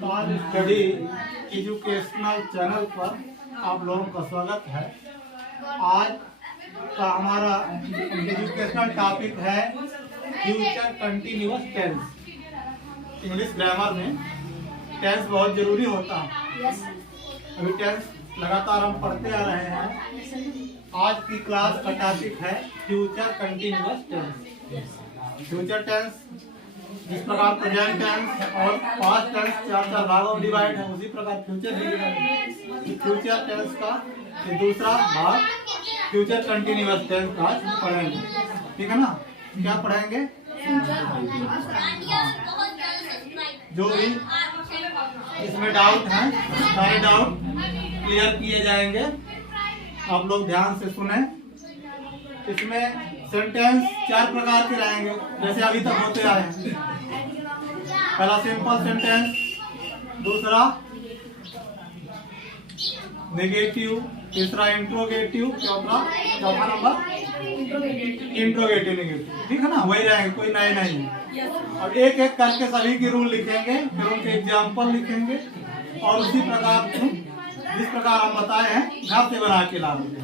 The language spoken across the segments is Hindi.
बाल स्टडी एजुकेशनल चैनल पर आप लोगों का स्वागत है। आज का हमारा एजुकेशनल टॉपिक है future continuous tense. English grammar में टेंस बहुत जरूरी होता है। अभी टेंस लगातार हम पढ़ते आ रहे हैं। आज की क्लास का टॉपिक है future continuous tense. Future tense जिस प्रकार प्रेजेंट टेंस और पास्ट टेंस चार भागों में डिवाइड है, उसी प्रकार फ्यूचर भी डिवाइड है। फ्यूचर टेंस का ये दूसरा भाग फ्यूचर कंटिन्यूअस टेंस का पढ़ेंगे। ठीक है ना? क्या पढ़ेंगे? जो भी इसमें डाउट है सारे डाउट क्लियर किए जाएंगे। आप लोग ध्यान से सुने। इसमें सेंटेंस चार प्रकार के रहेंगे जैसे अभी तक होते आए हैं। पहला सिंपल सेंटेंस, दूसरा नेगेटिव, तीसरा इंट्रोगेटिव, चौथा नंबर इंट्रोगेटिव नेगेटिव। ठीक है ना? वही रहेंगे, कोई नए नहीं। और एक एक करके सभी की रूल लिखेंगे, फिर उनके एग्जाम्पल लिखेंगे और उसी प्रकार जिस प्रकार हम बताए हैं घर से बना के ला देंगे।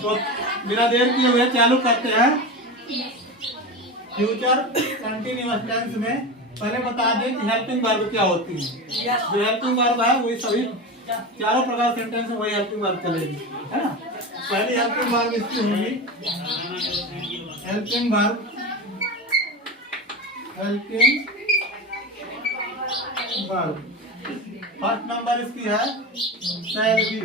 तो बिना देर किए हुए चालू करते हैं। फ्यूचर कंटिन्यूअस टेंस में पहले बता दें कि हेल्पिंग वर्ब क्या होती है। जो हेल्पिंग वर्ब है वही सभी चारों प्रकार सेंटेंस में वही हेल्पिंग वर्ब चलेगी, है ना? पहली हेल्पिंग वर्ब इसकी होगी हेल्पिंग वर्ब फर्स्ट नंबर इसकी है शैल बी,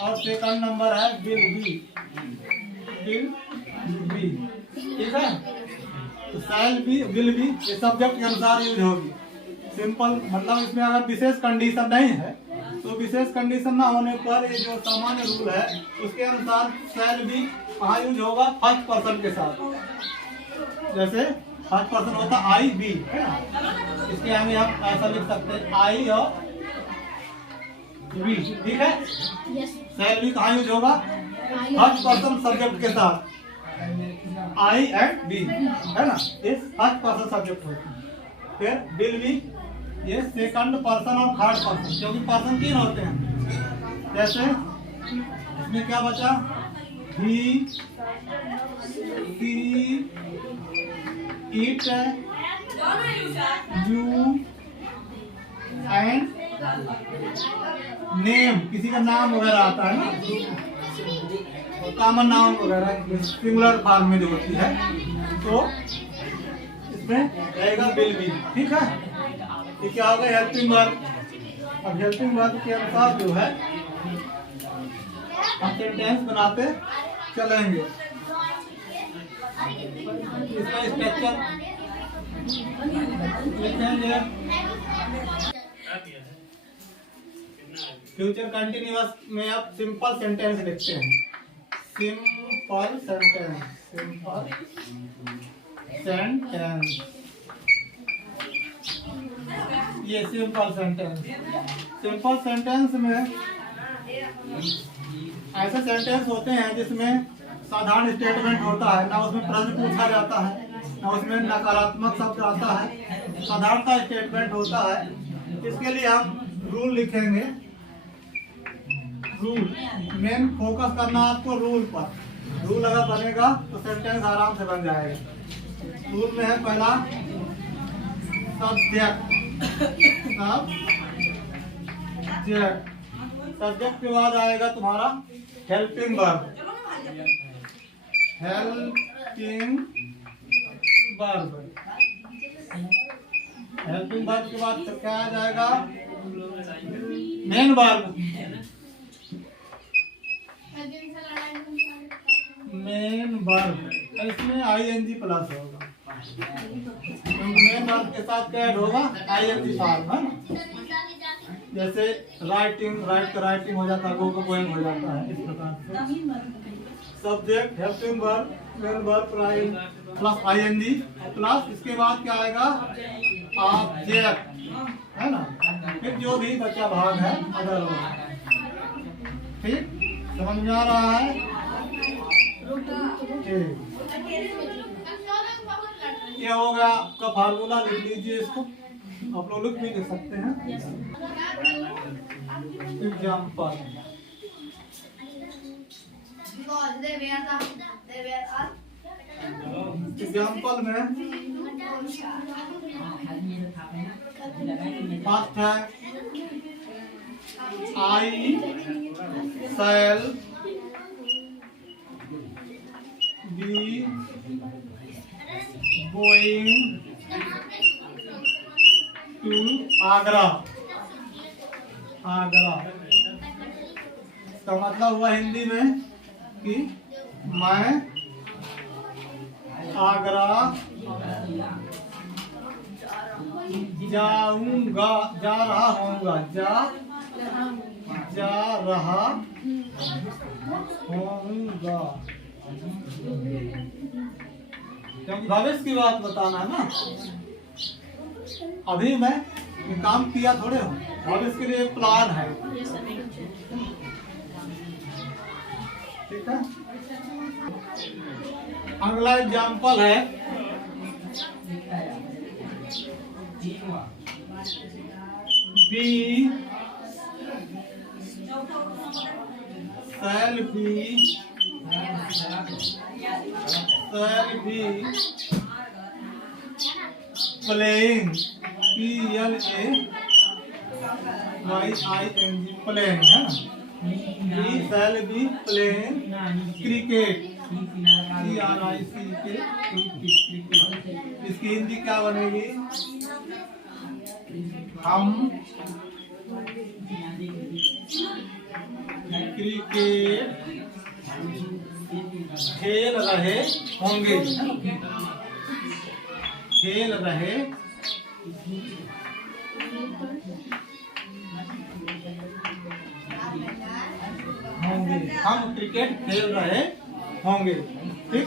और सेकंड नंबर है विल बी। ठीक है? तो शैल बी, विल बी ये सब्जेक्ट के अनुसार यूज होगी। सिंपल मतलब इसमें अगर विशेष कंडीशन नहीं है तो विशेष कंडीशन ना होने पर ये जो सामान्य रूल है उसके अनुसार शैल बी कहाँ यूज होगा? फर्स्ट पर्सन के साथ। जैसे फर्स्ट पर्सन होता आई बी, है ना? इसके आगे हम ऐसा लिख सकते हैं आई और बी। ठीक है? शैल बी कहाँ यूज होगा? फर्स्ट पर्सन सब्जेक्ट के साथ आई एंड बी, है ना? ये फर्स्ट पर्सन सब्जेक्ट होती है। फिर विल बी ये सेकंड पर्सन और थर्ड पर्सन, क्योंकि पर्सन तीन होते हैं। जैसे इसमें क्या बचा? ही, सी, इट, यू एंड नेम। किसी का नाम वगैरह आता है ना, कॉमन नाउन वगैरह सिंगुलर फॉर्म में जो होती है तो इसमें रहेगा विल बी। ठीक है? ये क्या होगा? Helping verb. अब हेल्पिंग वर्ब के अनुसार जो है हम सेंटेंस बनाते चलेंगे। इसका स्ट्रक्चर लिखेंगे। फ्यूचर कंटिन्यूअस में आप सिंपल सेंटेंस लिखते हैं। सिंपल सेंटेंस, सिंपल सेंटेंस, ये सिंपल सेंटेंस। सिंपल सेंटेंस में ऐसे सेंटेंस होते हैं जिसमें साधारण स्टेटमेंट होता है, ना उसमें प्रश्न पूछा जाता है, ना उसमें नकारात्मक शब्द आता है, साधारणता स्टेटमेंट होता है। इसके लिए हम रूल लिखेंगे। रूल मेन फोकस करना आपको रूल पर। रूल अगर बनेगा तो सेंटेंस आराम से बन जाएगा। रूल में है पहला सब्जेक्ट। सब्जेक्ट के बाद आएगा तुम्हारा helping verb. Helping verb, helping verb के बाद क्या आ जाएगा? Main verb. मेन वर्ब इसमें आईएनजी प्लस होगा, मेन वर्ब के साथ क्या ऐड होगा? आईएनजी फॉर्म, है ना? जैसे राइटिंग, राइट का राइटिंग हो जाता है, गो का गोइंग हो जाता है। इस प्रकार से subject, helping verb, main verb plus ING plus इसके बाद क्या आएगा? ऑब्जेक्ट, है ना? फिर जो भी बचा भाग है अदर वर्ब। ठीक? समझ में आ रहा है? ये हो गया आपका फार्मूला, लिख लीजिए इसको, आप लोग लिख भी लिख सकते हैं। एग्जाम्पल एग्जाम्पल में फर्स्ट है I shall be going to Agra. Agra इसका मतलब हुआ हिंदी में कि मैं आगरा जाऊंगा, जा रहा होऊंगा, जा रहा होऊंगा, क्योंकि भविष्य की बात बताना है ना। अभी मैं काम किया थोड़े हूँ, भविष्य के लिए प्लान है। ठीक है। अगला एग्जाम्पल है we shall be playing PLAYING playing है ना। We shall be playing cricket इसकी हिंदी क्या बनेगी? हम क्रिकेट खेल रहे होंगे, खेल रहे होंगे, हम क्रिकेट खेल रहे होंगे। ठीक।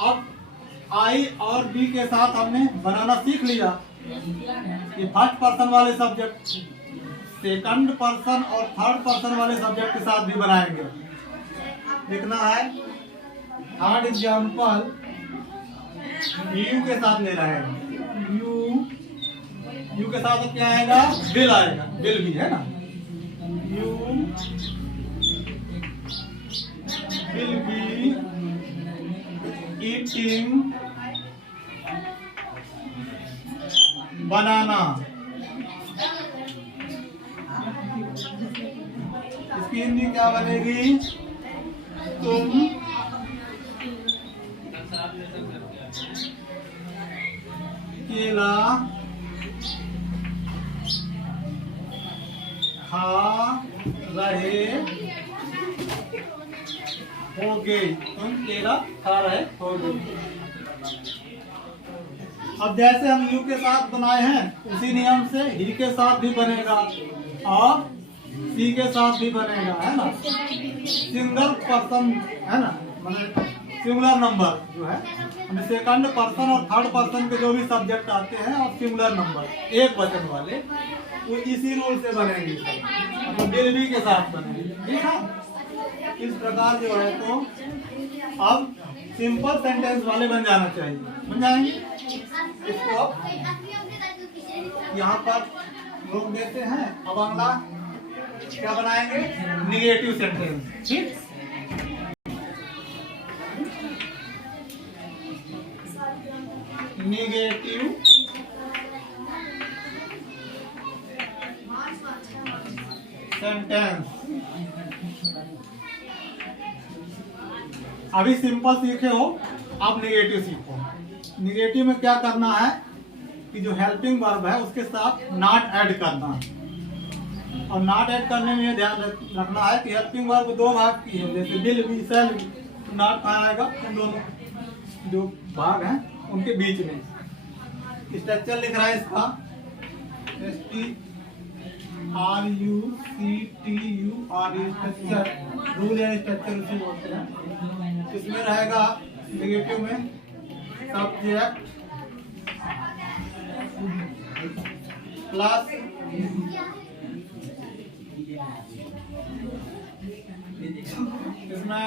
अब आई और बी के साथ हमने बनाना सीख लिया। ये फर्स्ट पर्सन वाले सब्जेक्ट, सेकंड पर्सन और थर्ड पर्सन वाले सब्जेक्ट के साथ भी बनाएंगे। लिखना है थर्ड एग्जाम्पल यू के साथ ले रहे हैं। यू के साथ क्या आएगा? बिल आएगा, बिल भी है ना। यू विल बी ईटिंग बनाना। इसकी हिंदी क्या बनेगी? तुम केला खा रहे होगे, तुम केला खा रहे होगे। अब जैसे हम यू के साथ बनाए हैं उसी नियम से ही के साथ भी बनेगा और सी के साथ भी बनेगा, है ना। सिंगल पर्सन है ना, मतलब सिंगुलर नंबर जो है, हमें सेकंड पर्सन और थर्ड पर्सन के जो भी सब्जेक्ट आते हैं और सिंगुलर नंबर एक वचन वाले, वो इसी रूल से बनेंगे, मतलब बिल भी के साथ बनेंगे। ठीक है। इस प्रकार जो है तो अब सिंपल सेंटेंस वाले बन जाना चाहिए, बन जाएंगे। इसको अब यहाँ पर रोक देते हैं। अब अगला क्या बनाएंगे? Negative sentence. ठीक। Negative sentence. अभी सिंपल सीखे हो, अब निगेटिव सीखो। निगेटिव में क्या करना है कि जो हेल्पिंग वर्ब है उसके साथ नॉट ऐड करना है। और नॉट ऐड करने में ध्यान रखना है कि हेल्पिंग वर्ब दो भाग की है, जैसे will be shall B, not आएगा उन दोनों जो भाग हैं उनके बीच में। स्ट्रक्चर लिख रहा है इसका STRUCTURE स्ट्रक्चर, रूल है स्ट्रक्चर उसी बोलते हैं। इसमें रहेगा नेगेटिव में सब्जेक्ट प्लस इसमें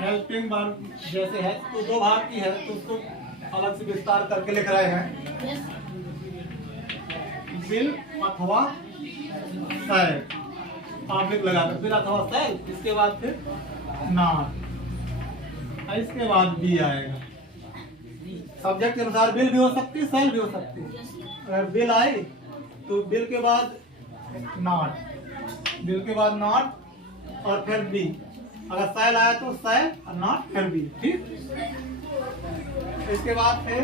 हेल्पिंग वर्ब जैसे है तो दो भाग की है तो उसको अलग से विस्तार करके लिख रहे हैं। बिल अथवा सैल, ऑब्लिक लगाकर बिल अथवा सैल, इसके बाद फिर नॉट, इसके बाद बी आएगा। सब्जेक्ट के अनुसार बिल भी हो सकती है, सैल भी हो सकती है। अगर बिल आए तो बिल के बाद नॉट, बिल के बाद नॉट और फिर बी। अगर सैल आया तो सैल और नॉट फिर बी। ठीक, इसके बाद फिर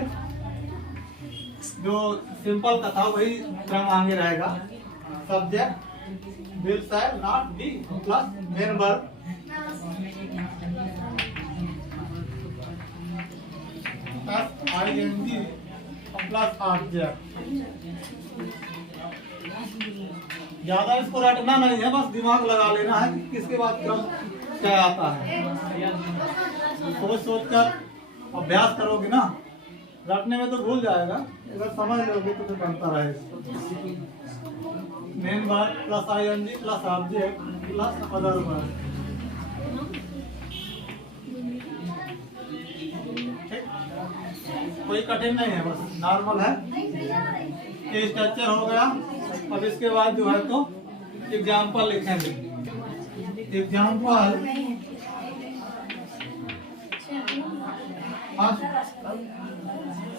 जो सिंपल का था वही क्रम आगे रहेगा। Subject will shall not be plus main verb plus ING plus object. ज्यादा इसको रटना नहीं है, बस दिमाग लगा लेना है कि किसके बाद क्रम क्या आता है। सोच सोच कर अभ्यास करोगे ना, रटने में तो भूल जाएगा, अगर समझ लोगे तो फिर बनता रहेगा। Main verb plus ING plus object plus other verb. कोई कठिन नहीं है, बस नॉर्मल है। ये स्ट्रक्चर हो गया। अब इसके बाद जो है तो एग्जाम्पल लिखेंगे। एग्जाम्पल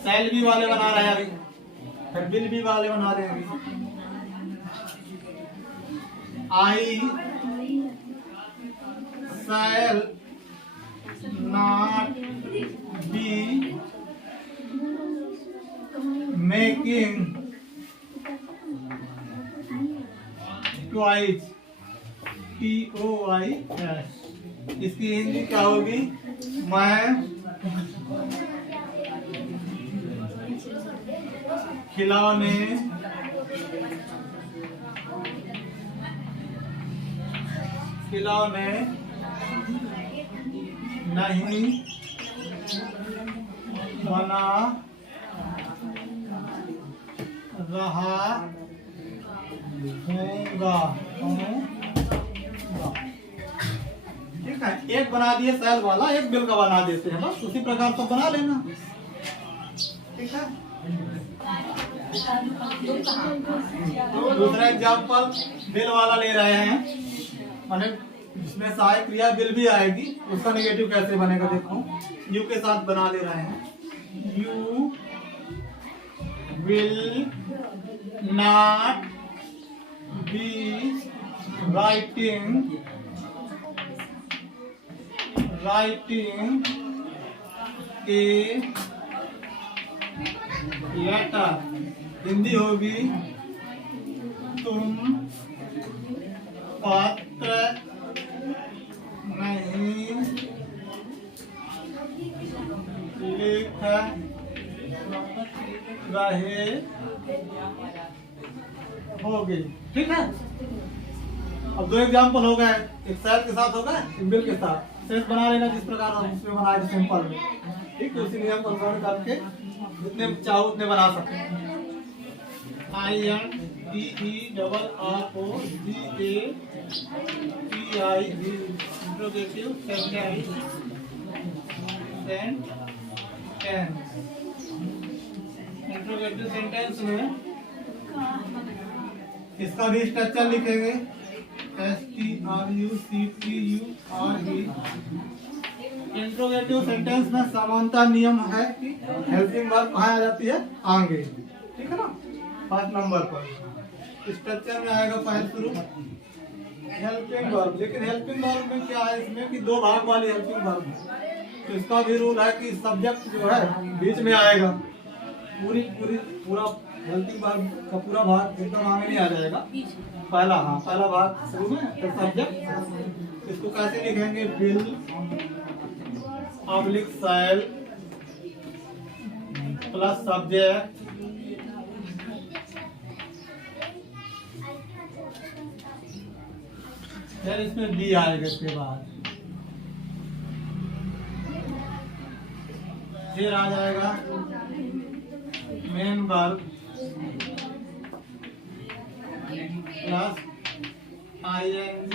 सैल बी वाले बना रहे हैं अभी, फिर बिल बी वाले बना रहे हैं। I shall not be making twice, TOIS। इसकी हिंदी क्या होगी? मैं खिलौने नहीं बना रहा हूँगा। ठीक है, एक बना दिए सैल वाला, एक बिल का बना देते हैं, बस उसी प्रकार तो बना लेना। ठीक है, दूसरा एग्जाम्पल बिल वाला ले रहे हैं, माने जिसमें सहायक क्रिया बिल भी आएगी, उसका नेगेटिव कैसे बनेगा देखो। यू के साथ बना दे रहे हैं। You will not be writing a letter. Hindi होगी तुम पत्र नहीं लिख रहे होगे। ठीक है, अब दो एग्जाम्पल हो गए, एक सैल के साथ हो गए, एक बिल के साथ। सेट बना लेना जिस प्रकार हम उसमें बनाए सिंपल में। ठीक है, उसी नियम को अनुसरण करके जितने चाहो उतने बना सकते हैं। INDEROGATIVE इंट्रोगेटिव सेंटेंस में इसका भी स्ट्रक्चर लिखेंगे। STRUCTURE। इंट्रोगेटिव सेंटेंस में समानता नियम है कि हेल्पिंग वर्ब कहाँ आ जाती है? आगे। ठीक है ना, फर्स्ट नंबर पर स्ट्रक्चर में आएगा पहले शुरू हेल्पिंग वर्ब। लेकिन हेल्पिंग वर्ब में क्या है, इसमें कि दो भाग वाली हेल्पिंग वर्ब है, तो इसका भी रूल है कि सब्जेक्ट जो है बीच में आएगा। पूरा हेल्पिंग वर्ब का पूरा भाग एकदम आगे नहीं आ जाएगा। पहला भाग शुरू में, फिर सब्जेक्ट। इसको कैसे लिखेंगे? Will oblique shall plus subject फिर इसमें बी आएगा। इसके बाद फिर आ जाएगा मेन वर्ब प्लस ING।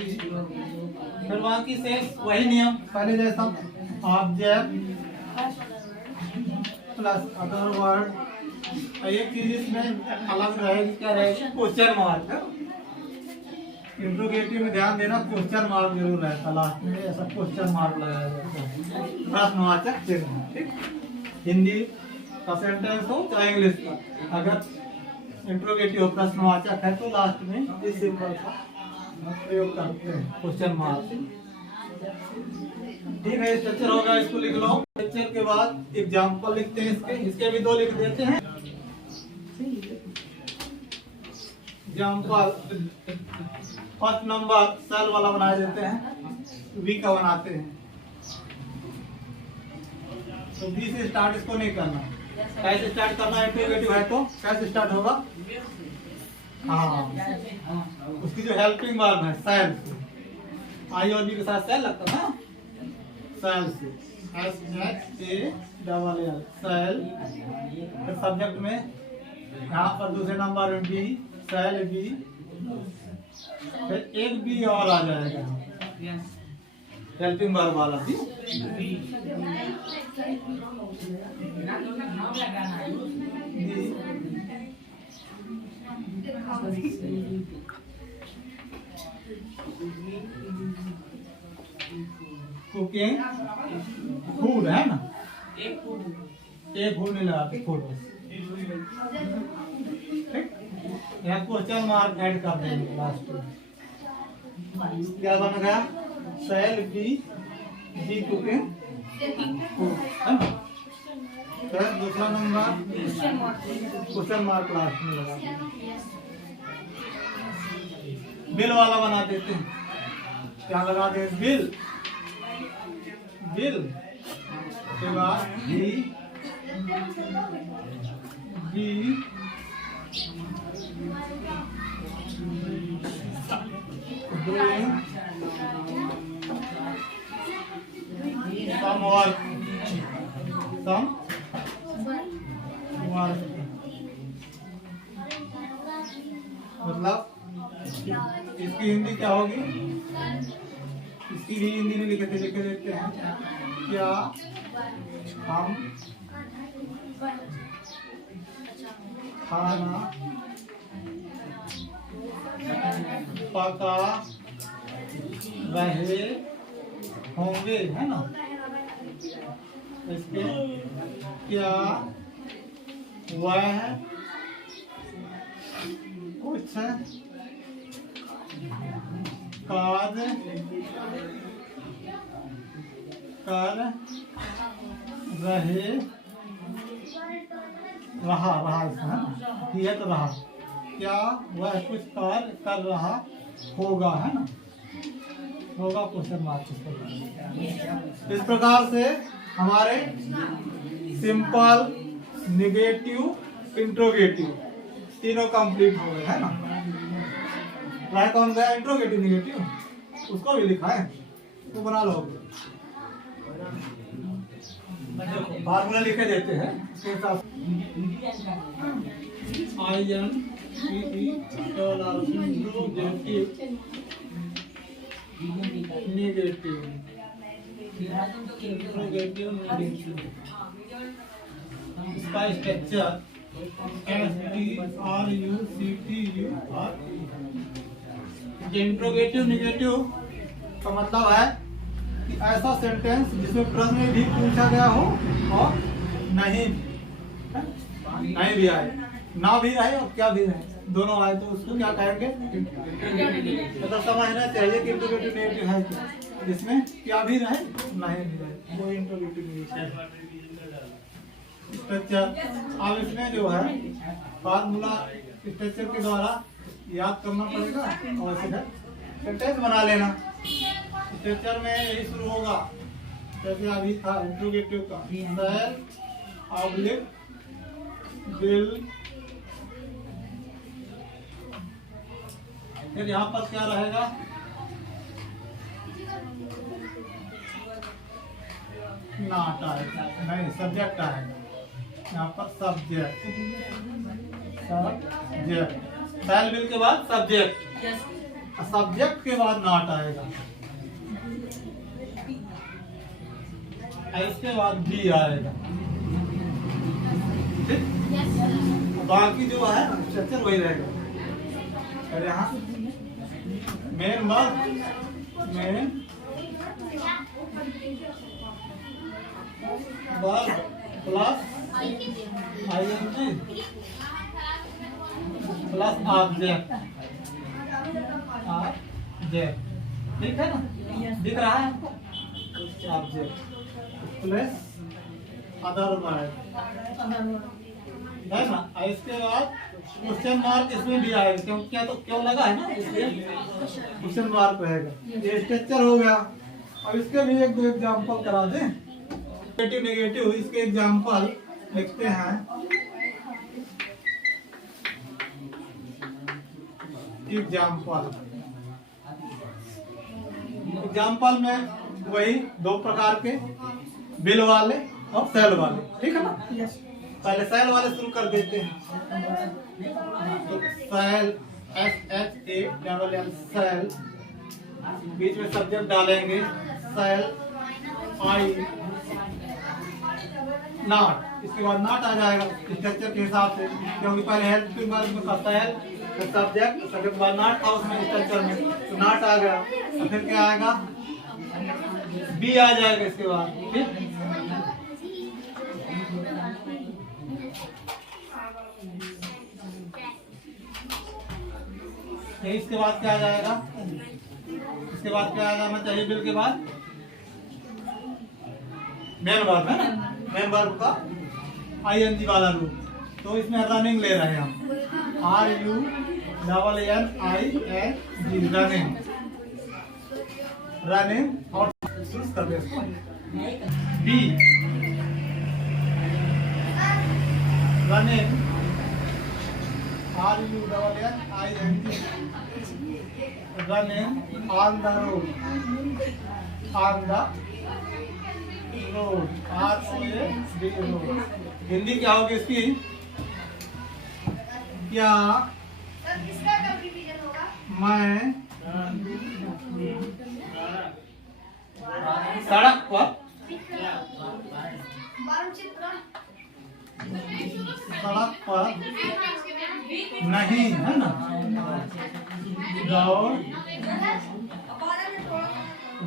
फिर वहाँ की सेल्स वही नियम पहले जैसा, ऑब्जेक्ट प्लस अदर वर्ड। एक चीज इसमें अलग रहेगी, क्या रहेगी, क्वेश्चन मार्क। इंट्रोगेटिव में ध्यान देना, क्वेश्चन मार्क जरूर रहता लास्ट में, ऐसा क्वेश्चन मार्क लगाया जाता है, प्रश्नवाचक चिन्ह। ठीक, हिंदी का सेंटेंस हो चाहे इंग्लिश का, अगर इंट्रोगेटिव प्रश्नवाचक है तो लास्ट में इस सिंबल का प्रयोग करते हैं, क्वेश्चन मार्क। ठीक है, स्ट्रक्चर होगा, इसको लिख लो। स्ट्रक्चर के बाद एग्जाम्पल लिखते हैं, इसके भी 2 लिख देते हैं। एग्जाम्पल फर्स्ट नंबर सेल वाला बना देते हैं, वी का बनाते हैं। तो बी से स्टार्ट इसको नहीं करना, कैसे स्टार्ट करना है, इंट्रोगेटिव है तो कैसे स्टार्ट होगा। हाँ, उसकी जो हेल्पिंग वर्ब है सेल, आई और बी के साथ सेल लगता है ना, सेल से SHALL सेल। फिर सब्जेक्ट में यहाँ पर दूसरे नंबर में बी, सेल बी, फिर एक बी और आ जाएगा हेल्पिंग वर्ब वाला बी। कुकिंग फूड है ना, एक फूड नहीं लगाते, फूड। ठीक, यहाँ क्वेश्चन मार्क ऐड कर देंगे लास्ट में। क्या बन गया, shall be, be cooking food है ना। फिर दूसरा नंबर क्वेश्चन मार्क लास्ट में लगा, बिल वाला बना देते हैं। क्या लगा दें, बिल, बिल के बाद be, be doing some work, some work, मतलब इसकी हिंदी क्या होगी, इसकी भी हिंदी में लिख देते हैं, क्या हम खाना पका रहे होंगे, है ना। इसके क्या वह कुछ कार्य कर रहे, रहा इसमें है तो रहा, क्या वह कुछ कार्य कर रहा होगा, है ना, होगा क्वेश्चन मार्क। इस प्रकार से हमारे सिंपल, निगेटिव, इंट्रोगेटिव तीनों कंप्लीट हो गए, है ना। राइट कौन गया, इंट्रोगेटिव निगेटिव, उसको भी लिखा है, तो बना लो। फार्मूला लिखे देते हैं, निगेटिव, इसका स्ट्रक्चर इंट्रोगेटिव निगेटिव का मतलब है कि ऐसा सेंटेंस जिसमें प्रश्न भी पूछा गया हो और नहीं भी आए, ना भी रहे और क्या भी रहे, दोनों आए तो उसको क्या कहेंगे, मतलब समझना चाहिए कि इंट्रोगेटिव निगेटिव है क्या, जिसमें क्या भी रहे नहीं भी रहे, वो इंट्रोगेटिव निगेटिव स्ट्रक्चर। अब इसमें जो है फार्मूला स्ट्रक्चर के द्वारा याद करना पड़ेगा और सेंटेंस बना लेना। स्ट्रक्चर में यही शुरू होगा जैसे अभी था इंट्रोगेटिव का, सेल ऑब्लिक बिल, फिर यहाँ पर क्या रहेगा, नॉट आएगा, नहीं सब्जेक्ट आएगा, यहाँ पर सब्जेक्ट, सेल बिल के बाद सब्जेक्ट, सब्जेक्ट के बाद नॉट आएगा, इसके बाद बी आएगा, ठीक। बाकी जो है स्ट्रक्चर वही रहेगा। और यहाँ main verb, main verb plus ING plus object, ठीक है ना, दिख रहा है आपको, ऑब्जेक्ट प्लस अदर वर्ड है ना। और इसके बाद क्वेश्चन मार्क इसमें भी आएगा, क्यों क्या तो क्यों लगा है ना, इसलिए क्वेश्चन मार्क रहेगा। ये स्ट्रक्चर हो गया। अब इसके भी एक दो एग्जांपल करा दें, नेगेटिव नेगेटिव, इसके एग्जांपल लिखते हैं। एग्जांपल में वही दो प्रकार के, बिल वाले और सेल वाले, ठीक है ना। पहले सेल वाले शुरू कर देते हैं। तो सेल SHALL सेल, बीच में सब्जेक्ट डालेंगे सेल आई नॉट, इसके बाद नॉट आ जाएगा स्ट्रक्चर के हिसाब से, क्योंकि पहले हेल्पिंग वर्ब में सेल सब्जेक्ट, सब्जेक्ट के बाद नॉट था उसमें स्ट्रक्चर में, तो नॉट आ गया। और फिर क्या आएगा, बी आ जाएगा इसके बाद, ठीक। इसके बाद क्या आ जाएगा, इसके बाद क्या आ जाना चाहिए, बिल के बाद मेन वर्ब है ना, मेन वर्ब का आईएनजी वाला रूप। तो इसमें रनिंग ले रहे हैं हम, RUNNING, रनिंग, रनिंग। और कर दे इसको be, running RUNNING, running on the road, on the road, ROAD road। Hindi क्या होगी इसकी, क्या मैं सड़क पर, सड़क पर नहीं, है ना, दौड़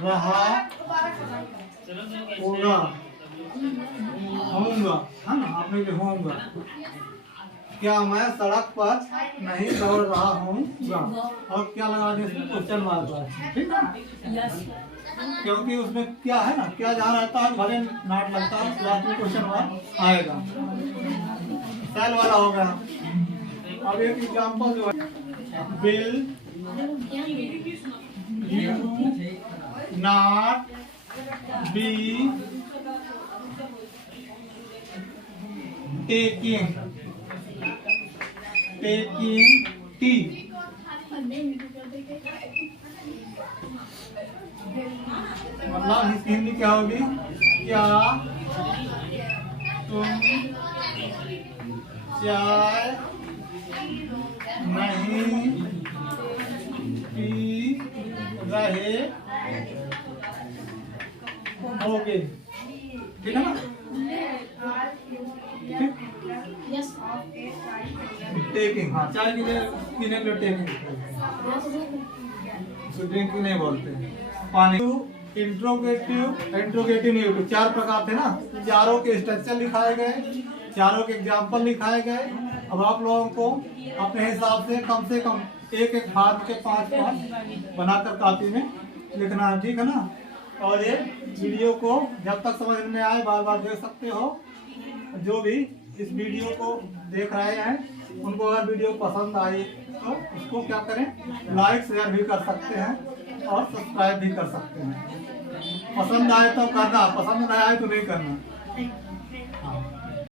रहा होगा, होऊंगा, है ना, आपने भी होऊंगा। क्या मैं सड़क पर नहीं दौड़ रहा हूँगा, और क्या लगा दें इसमें क्वेश्चन मार्क है, ठीक है, क्योंकि उसमें क्या है ना, क्या जहाँ रहता है भले नॉट लगता है, लास्ट में क्वेश्चन मार्क आएगा। सेल वाला हो गया। अब एक एग्जांपल जो है, bill you not be taking tea, मतलब इसकी हिंदी क्या होगी, क्या तुम चाय नहीं पी रहे होगे, ठीक है ना, टेकिंग, हाँ, चाय के लिए पीने के लिए टेकिंग, ड्रिंकिंग नहीं बोलते। पानी, इंट्रोगेटिव, इंट्रोगेटिव, चार प्रकार थे ना, चारों के स्ट्रक्चर लिखाए गए, चारों के एग्जाम्पल लिखाए गए। अब आप लोगों को अपने हिसाब से कम एक एक हाथ के 5 बनाकर कॉपी में लिखना है, ठीक है ना। और ये वीडियो को जब तक समझ में आए बार बार देख सकते हो। जो भी इस वीडियो को देख रहे हैं उनको अगर वीडियो पसंद आई तो उसको क्या करें, लाइक शेयर भी कर सकते हैं और सब्सक्राइब भी कर सकते हैं। पसंद आए तो करना, पसंद नहीं आए तो नहीं करना।